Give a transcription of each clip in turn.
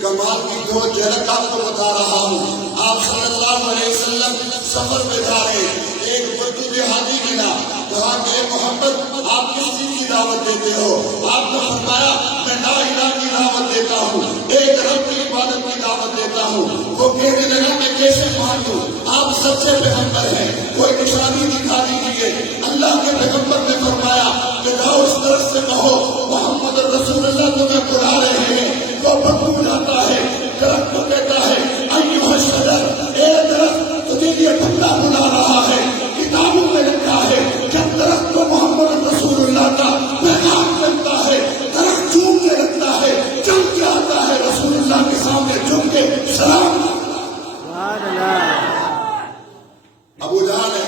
کمال کی دو جھلک آپ کو بتا رہا ہوں۔ آپ صلی اللہ علیہ وسلم سفر پہ جا رہے، ایک بدو دیہاتی ملا، کہا کہ محمد آپ کس چیز کی دعوت دیتے ہو؟ آپ نے فرمایا میں لا الہ کی دعوت دیتا ہوں، ایک رب کی عبادت کی دعوت دیتا ہوں۔ وہ کہنے لگا میں کیسے مان دوں، آپ سچے پیغمبر ہیں، کوئی نشانی دکھا دیجیے۔ اللہ کے پیغمبر نے فرمایا کہ جاؤ اس طرف سے کہو محمد رسول اللہ تمہیں بلا رہے ہیں۔ وہ بدو جاتا ہے، درخت کو کہتا ہے ایھا الشجر، اے درخت تجھے یہ بندہ بلا رہا ہے، کتابوں میں لکھا ہے جب درخت کو محمد رسول اللہ کا پیغام ملتا ہے درخت جھوم کے رکھتا ہے، چل کے آتا ہے رسول اللہ کے سامنے جھک کے سلام۔ ابو جہل ہے،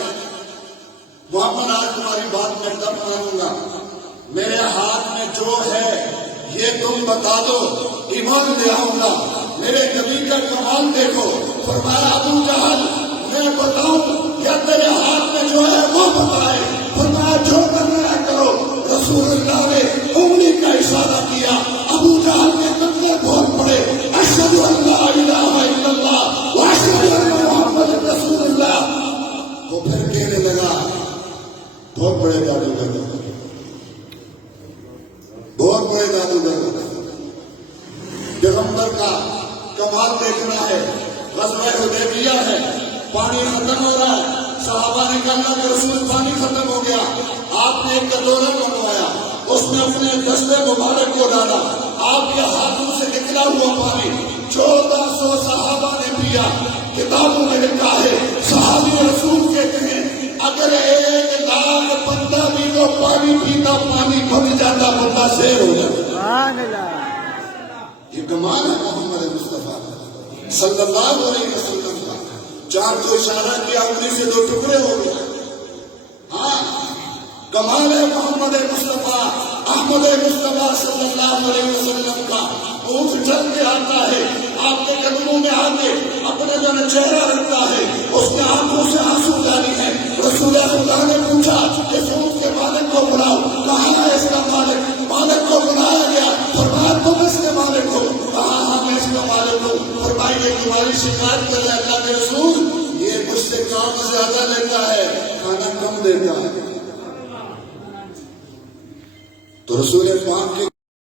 محمد آج تمہاری بات میں تب مانوں گا، میرے ہاتھ میں جو ہے یہ تم بتا دو، ایمان لے آؤں گا۔ میرے نبی کا کمال دیکھو، فرمایا ابو جہل میں بتاؤں یا تیرے ہاتھ میں جو ہے وہ بتائے؟ فرمایا جو کرنا ہے کرو۔ رسول اللہ نے انگلی کا اشارہ کیا، ابو جہل کے کندھے بھول پڑے، اشہد ان لا الہ الا اللہ واشہد ان محمد رسول اللہ۔ وہ پھر کہنے لگا بہت بڑے جادوگر، بہت بڑے جادوگر، پیغمبر کا کمال دیکھنا ہے۔ غزوہ حدیبیہ ہے، پانی ختم ہو رہا ہے، صحابہ نے کہا اللہ کے رسول پانی ختم ہو گیا۔ آپ نے ایک کٹورا منگوایا، اس میں اپنے دستے مبارک کو ڈالا، آپ کے ہاتھوں سے نکلا ہوا پانی 1400 صحابہ نے پیا۔ کتابوں میں لکھا ہے صحابی رسول کہتے ہیں اگر 1,00,000 بندہ بھی وہ پانی پیتا پانی بھر جاتا، بندہ شیر ہو جاتا۔ یہ کمال ہے محمد مصطفیٰ صلی اللہ علیہ وسلم کا۔ چار کو اشارہ کیا، انگلی سے 2 ٹکڑے ہو گئے۔ ہاں کمال ہے محمد مصطفیٰ احمد مصطفیٰ صلی اللہ علیہ وسلم کا۔ اونٹ چل کے آتا ہے، آپ کے قدموں میں آ کے اپنے جو چہرہ رکھتا ہے، اس نے آنکھوں سے آنسو ڈالی ہے۔ رسول خدا نے پوچھا کہ اونٹ کے مالک کو بلاؤ، کہاں ہے اس کا مالک؟ مالک کو بلایا گیا، فرمایا تم اس کے مالک ہو؟ کہاں ہاں میں اس کا مالک ہوں۔ فرمایا تمہاری شکایت کر رہا ہے اللہ کے رسول، یہ مجھ سے کام زیادہ لیتا ہے، کھانا کم دیتا ہے۔ تو رسول پاک کے